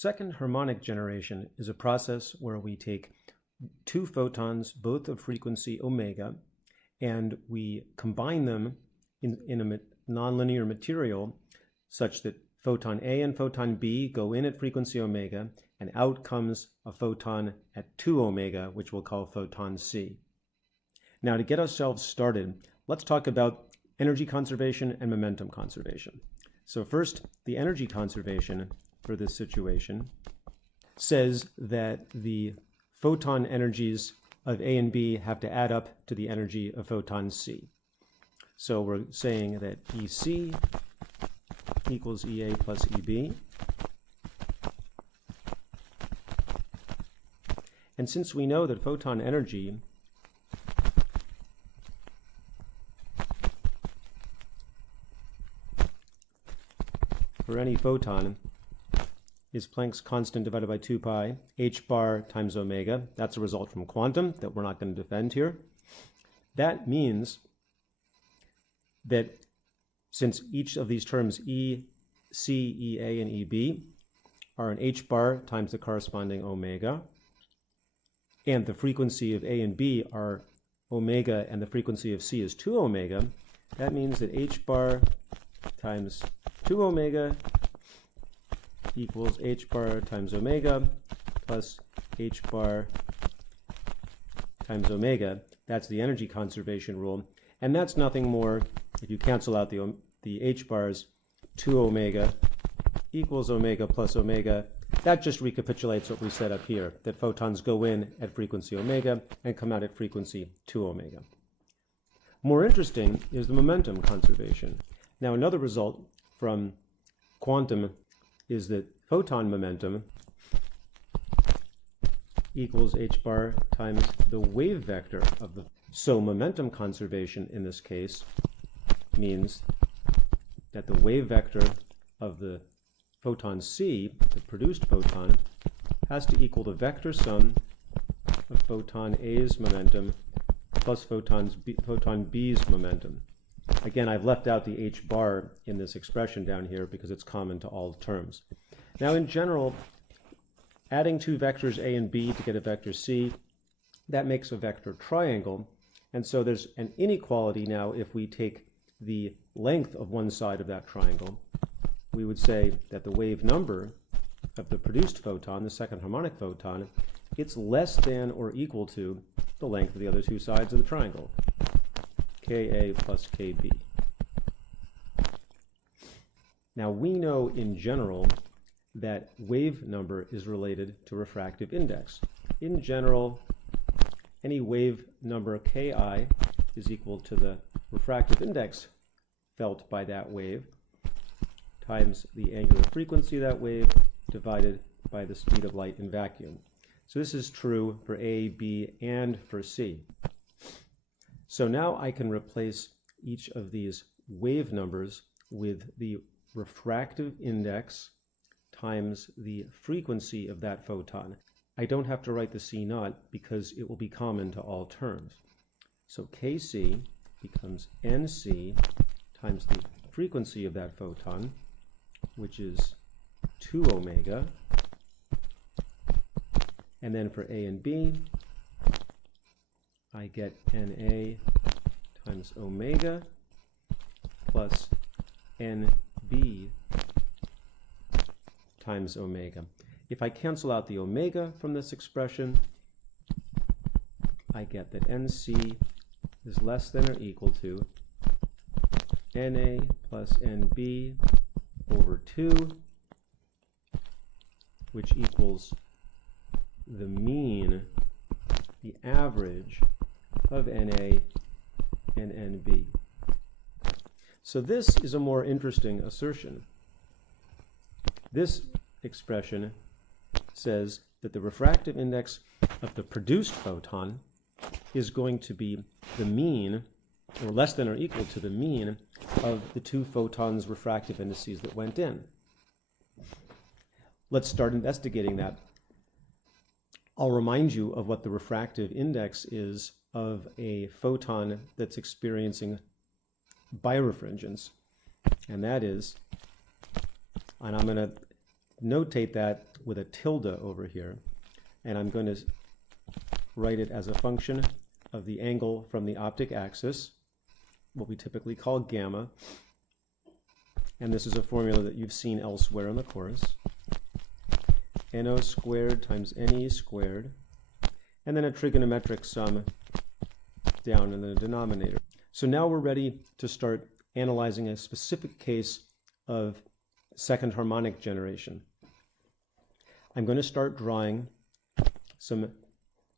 Second harmonic generation is a process where we take two photons, both of frequency omega, and we combine them in a nonlinear material such that photon A and photon B go in at frequency omega, and out comes a photon at 2 omega, which we'll call photon C. Now, to get ourselves started, let's talk about energy conservation and momentum conservation. So first, the energy conservation for this situation says that the photon energies of A and B have to add up to the energy of photon C. So we're saying that EC equals EA plus EB. And since we know that photon energy for any photon is Planck's constant divided by 2 pi, h bar times omega. That's a result from quantum that we're not going to defend here. That means that since each of these terms, E, C, EA, and EB, are an h bar times the corresponding omega, and the frequency of A and B are omega and the frequency of C is 2 omega, that means that h bar times 2 omega equals h bar times omega plus h bar times omega. That's the energy conservation rule. And that's nothing more, if you cancel out the h bars, 2 omega equals omega plus omega. That just recapitulates what we said up here, that photons go in at frequency omega and come out at frequency 2 omega. More interesting is the momentum conservation. Now, another result from quantum is that photon momentum equals h bar times the wave vector of the. So momentum conservation in this case means that the wave vector of the photon C, the produced photon, has to equal the vector sum of photon A's momentum plus photon B's momentum. Again, I've left out the h bar in this expression down here because it's common to all terms. Now, in general, adding two vectors A and B to get a vector C, that makes a vector triangle. And so there's an inequality now if we take the length of one side of that triangle. We would say that the wave number of the produced photon, the second harmonic photon, it's less than or equal to the length of the other two sides of the triangle, Ka plus Kb. Now, we know in general that wave number is related to refractive index. In general, any wave number Ki is equal to the refractive index felt by that wave times the angular frequency of that wave divided by the speed of light in vacuum. So this is true for A, B, and for C. So now I can replace each of these wave numbers with the refractive index times the frequency of that photon. I don't have to write the C naught because it will be common to all terms. So Kc becomes Nc times the frequency of that photon, which is 2 omega. And then for A and B, I get Na times omega plus Nb times omega. If I cancel out the omega from this expression, I get that Nc is less than or equal to Na plus Nb over 2, which equals the mean, the average of Na and Nb. So this is a more interesting assertion. This expression says that the refractive index of the produced photon is going to be the mean, or less than or equal to the mean, of the two photons' refractive indices that went in. Let's start investigating that. I'll remind you of what the refractive index is of a photon that's experiencing birefringence. And that is, and I'm going to notate that with a tilde over here, and I'm going to write it as a function of the angle from the optic axis, what we typically call gamma. And this is a formula that you've seen elsewhere in the course. NO squared times NE squared, and then a trigonometric sum down in the denominator. So now we're ready to start analyzing a specific case of second harmonic generation. I'm going to start drawing some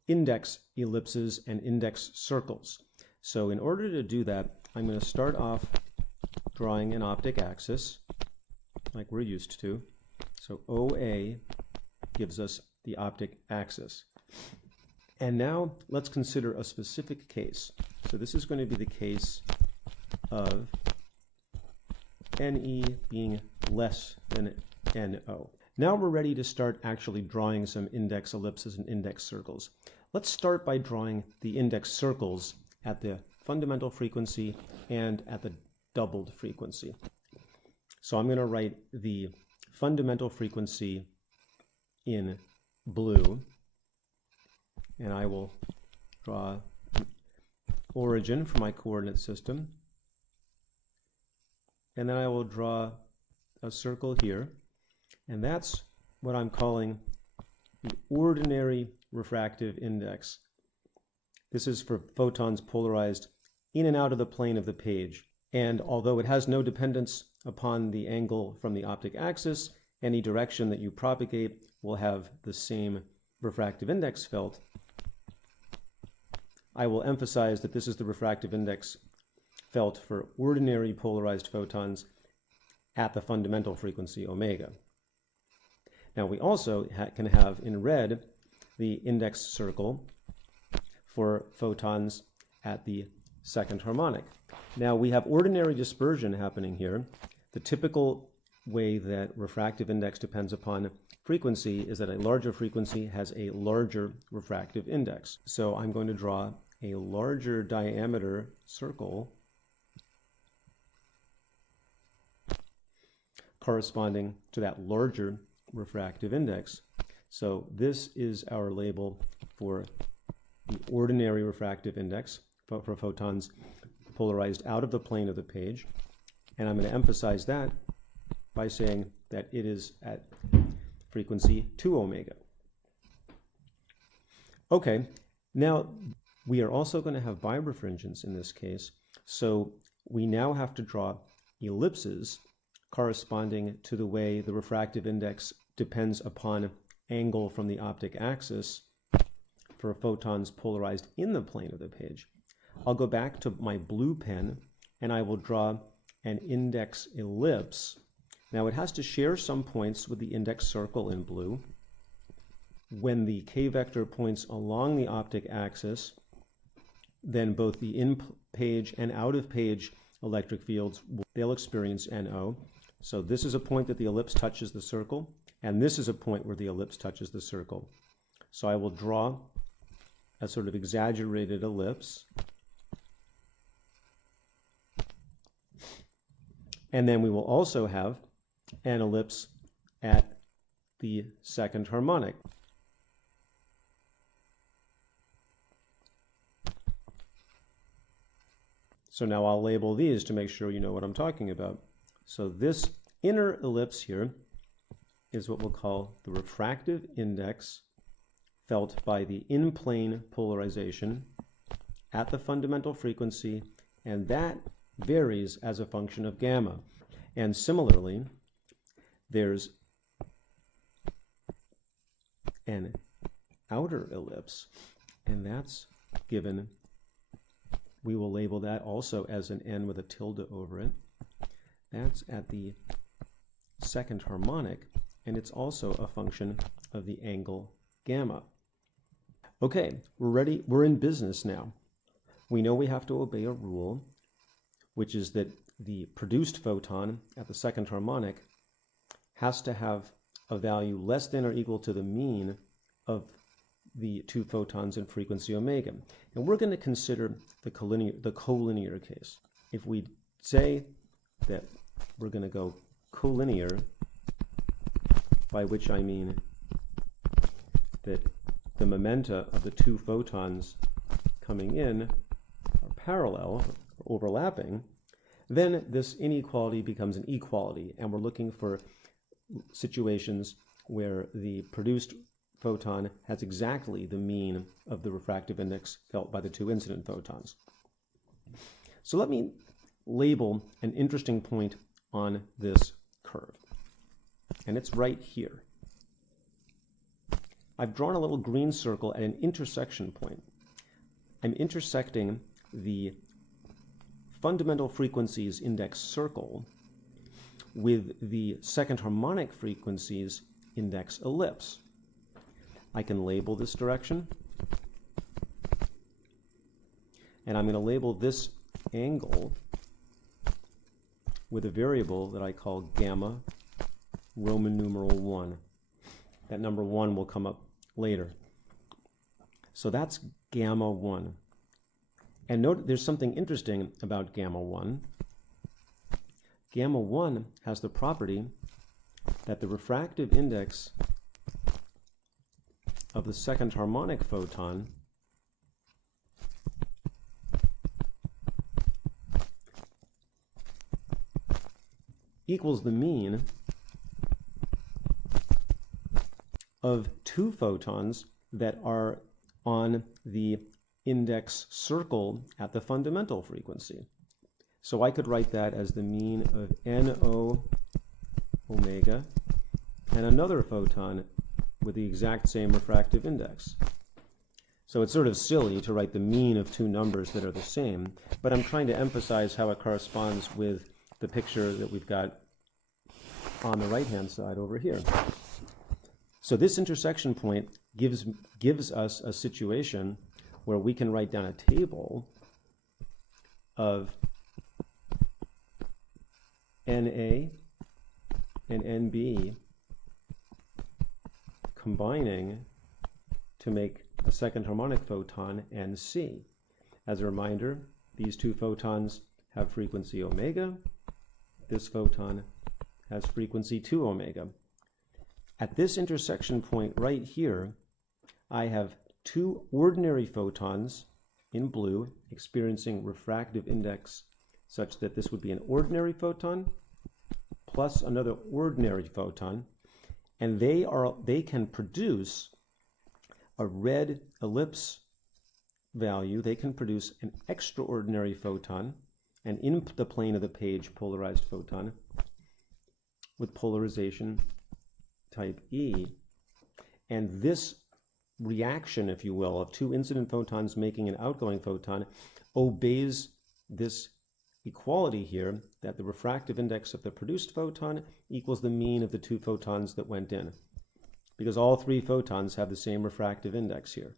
index ellipses and index circles. So in order to do that, I'm going to start off drawing an optic axis like we're used to. So OA gives us the optic axis. And now let's consider a specific case. So this is going to be the case of NE being less than NO. Now we're ready to start actually drawing some index ellipses and index circles. Let's start by drawing the index circles at the fundamental frequency and at the doubled frequency. So I'm going to write the fundamental frequency in blue, and I will draw origin for my coordinate system, and then I will draw a circle here, and that's what I'm calling the ordinary refractive index. This is for photons polarized in and out of the plane of the page, and although it has no dependence upon the angle from the optic axis, any direction that you propagate will have the same refractive index felt. I will emphasize that this is the refractive index felt for ordinary polarized photons at the fundamental frequency omega. Now we also can have in red the index circle for photons at the second harmonic. Now we have ordinary dispersion happening here. The typical way that refractive index depends upon frequency is that a larger frequency has a larger refractive index. So I'm going to draw a larger diameter circle corresponding to that larger refractive index. So this is our label for the ordinary refractive index for photons polarized out of the plane of the page. And I'm going to emphasize that by saying that it is at frequency 2 omega. Okay, now we are also going to have birefringence in this case, so we now have to draw ellipses corresponding to the way the refractive index depends upon angle from the optic axis for photons polarized in the plane of the page. I'll go back to my blue pen and I will draw an index ellipse. Now it has to share some points with the index circle in blue. When the k vector points along the optic axis, then both the in-page and out-of-page electric fields, they'll experience NO. So this is a point that the ellipse touches the circle, and this is a point where the ellipse touches the circle. So I will draw a sort of exaggerated ellipse. And then we will also have an ellipse at the second harmonic. So now I'll label these to make sure you know what I'm talking about. So this inner ellipse here is what we'll call the refractive index felt by the in-plane polarization at the fundamental frequency, and that varies as a function of gamma. And similarly, there's an outer ellipse, and that's given, we will label that also as an N with a tilde over it. That's at the second harmonic, and it's also a function of the angle gamma. Okay, we're ready, we're in business now. We know we have to obey a rule, which is that the produced photon at the second harmonic has to have a value less than or equal to the mean of the two photons in frequency omega. And we're going to consider the collinear case. If we say that we're going to go collinear by which I mean that the momenta of the two photons coming in are parallel, or overlapping, then this inequality becomes an equality, and we're looking for situations where the produced photon has exactly the mean of the refractive index felt by the two incident photons. So let me label an interesting point on this curve, and it's right here. I've drawn a little green circle at an intersection point. I'm intersecting the fundamental frequencies index circle with the second harmonic frequencies index ellipse. I can label this direction, and I'm going to label this angle with a variable that I call gamma Roman numeral 1. That number 1 will come up later. So that's gamma 1. And note there's something interesting about gamma 1. Gamma 1 has the property that the refractive index of the second harmonic photon equals the mean of two photons that are on the index circle at the fundamental frequency. So I could write that as the mean of NO omega and another photon with the exact same refractive index. So it's sort of silly to write the mean of two numbers that are the same, but I'm trying to emphasize how it corresponds with the picture that we've got on the right-hand side over here. So this intersection point gives us a situation where we can write down a table of NA and NB combining to make a second harmonic photon NC. As a reminder, these two photons have frequency omega. This photon has frequency 2 omega. At this intersection point right here, I have two ordinary photons in blue experiencing refractive index such that this would be an ordinary photon plus another ordinary photon, and they can produce a red ellipse value. They can produce an extraordinary photon, an in the plane of the page polarized photon with polarization type E. And this reaction, if you will, of two incident photons making an outgoing photon obeys this equality here, that the refractive index of the produced photon equals the mean of the two photons that went in, because all three photons have the same refractive index here.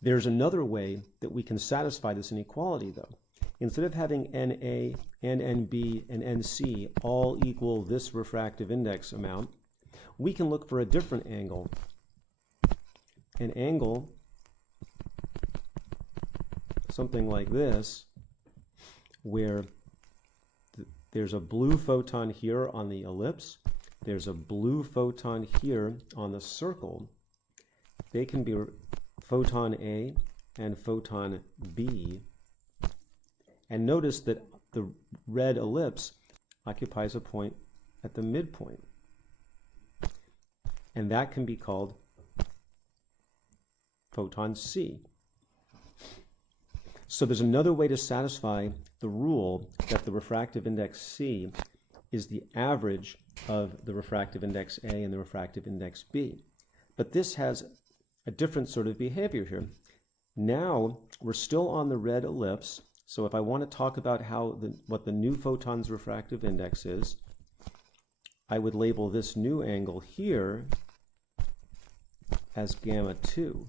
There's another way that we can satisfy this inequality, though. Instead of having NA and NB and NC all equal this refractive index amount, we can look for a different angle. An angle something like this, where there's a blue photon here on the ellipse, there's a blue photon here on the circle. They can be photon A and photon B. And notice that the red ellipse occupies a point at the midpoint. And that can be called photon C. So there's another way to satisfy the rule that the refractive index C is the average of the refractive index A and the refractive index B. But this has a different sort of behavior here. Now we're still on the red ellipse, so if I want to talk about what the new photon's refractive index is, I would label this new angle here as gamma 2.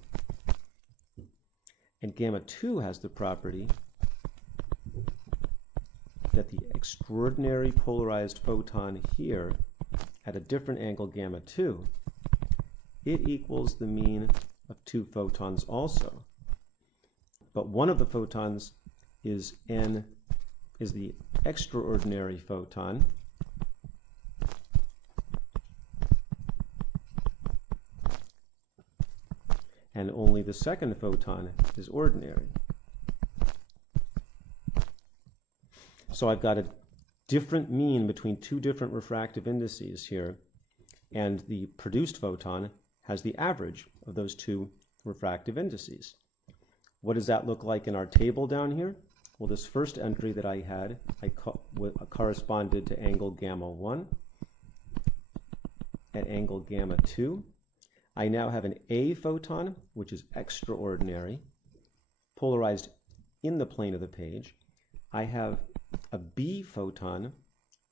And gamma 2 has the property that the extraordinary polarized photon here at a different angle, gamma 2, it equals the mean of two photons also. But one of the photons is the extraordinary photon, and only the second photon is ordinary. So I've got a different mean between two different refractive indices here, and the produced photon has the average of those two refractive indices. What does that look like in our table down here? Well, this first entry that I had, corresponded to angle gamma 1 at angle gamma 2. I now have an A photon, which is extraordinary, polarized in the plane of the page. I have a B photon,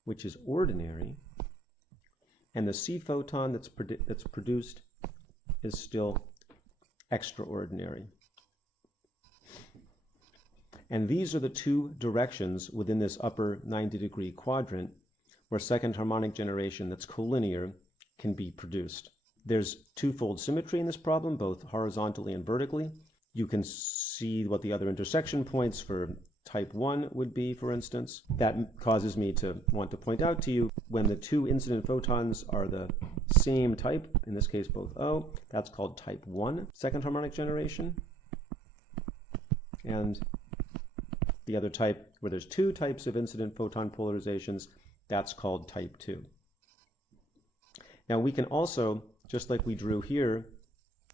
which is ordinary, and the C photon that's produced is still extraordinary. And these are the two directions within this upper 90-degree quadrant where second harmonic generation that's collinear can be produced. There's twofold symmetry in this problem, both horizontally and vertically. You can see what the other intersection points for type 1 would be, for instance. That causes me to want to point out to you when the two incident photons are the same type, in this case both O, that's called type 1 second harmonic generation. And the other type, where there's two types of incident photon polarizations, that's called type 2. Now we can also, just like we drew here,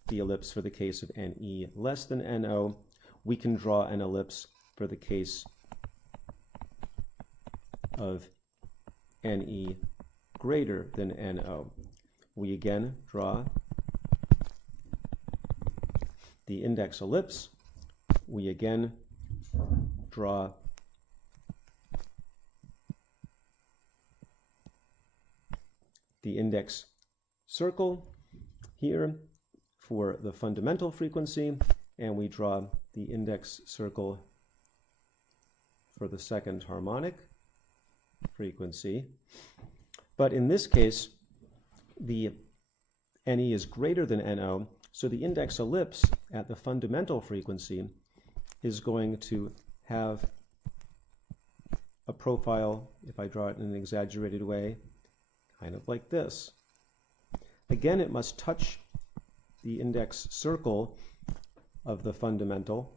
the ellipse for the case of NE less than NO, we can draw an ellipse for the case of NE greater than NO. We again draw the index ellipse. We again draw the index circle here for the fundamental frequency, and we draw the index circle for the second harmonic frequency. But in this case, the NE is greater than NO, so the index ellipse at the fundamental frequency is going to have a profile, if I draw it in an exaggerated way, kind of like this. Again, it must touch the index circle of the fundamental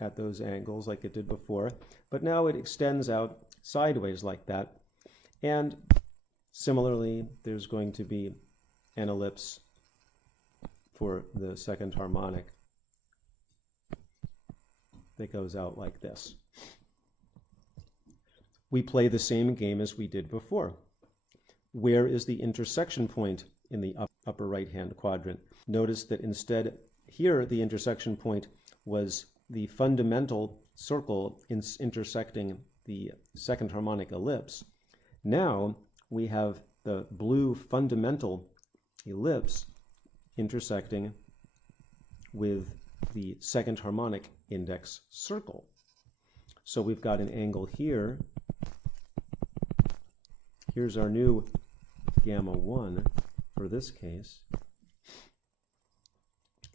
at those angles like it did before, but now it extends out sideways like that. And similarly, there's going to be an ellipse for the second harmonic that goes out like this. We play the same game as we did before. Where is the intersection point in the upper right-hand quadrant? Notice that instead here the intersection point was the fundamental circle intersecting the second harmonic ellipse. Now we have the blue fundamental ellipse intersecting with the second harmonic index circle. So we've got an angle here. Here's our new gamma 1 for this case.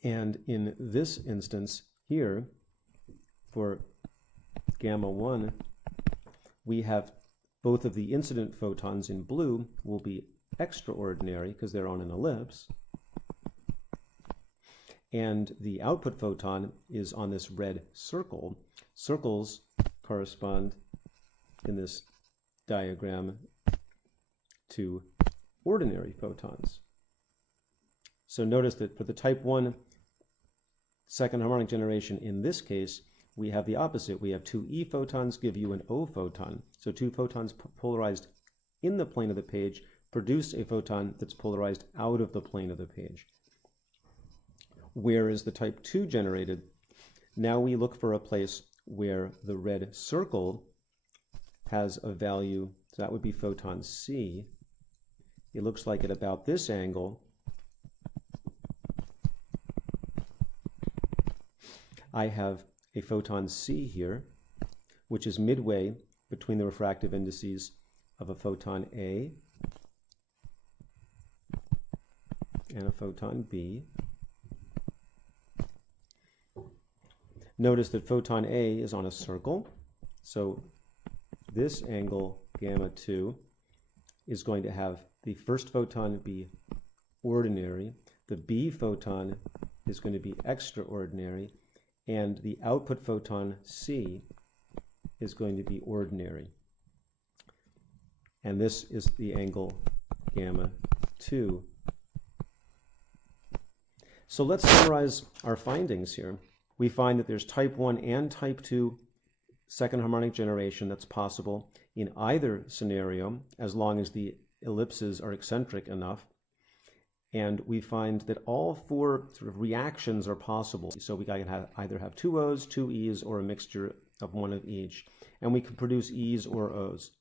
And in this instance here, for gamma 1, we have both of the incident photons in blue will be extraordinary because they're on an ellipse. And the output photon is on this red circle. Circles correspond in this diagram to ordinary photons. So notice that for the type 1 second harmonic generation in this case, we have the opposite. We have two E photons give you an O photon. So two photons polarized in the plane of the page produce a photon that's polarized out of the plane of the page. Where is the type 2 generated? Now we look for a place where the red circle has a value, so that would be photon C. It looks like at about this angle. I have a photon C here, which is midway between the refractive indices of a photon A and a photon B. Notice that photon A is on a circle, so this angle gamma 2 is going to have the first photon be ordinary, the B photon is going to be extraordinary, and the output photon C is going to be ordinary. And this is the angle gamma 2. So let's summarize our findings here. We find that there's type 1 and type 2 second harmonic generation that's possible in either scenario, as long as the ellipses are eccentric enough. And we find that all four sort of reactions are possible. So we can either have two O's, two E's, or a mixture of one of each. And we can produce E's or O's.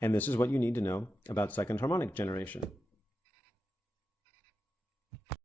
And this is what you need to know about second harmonic generation.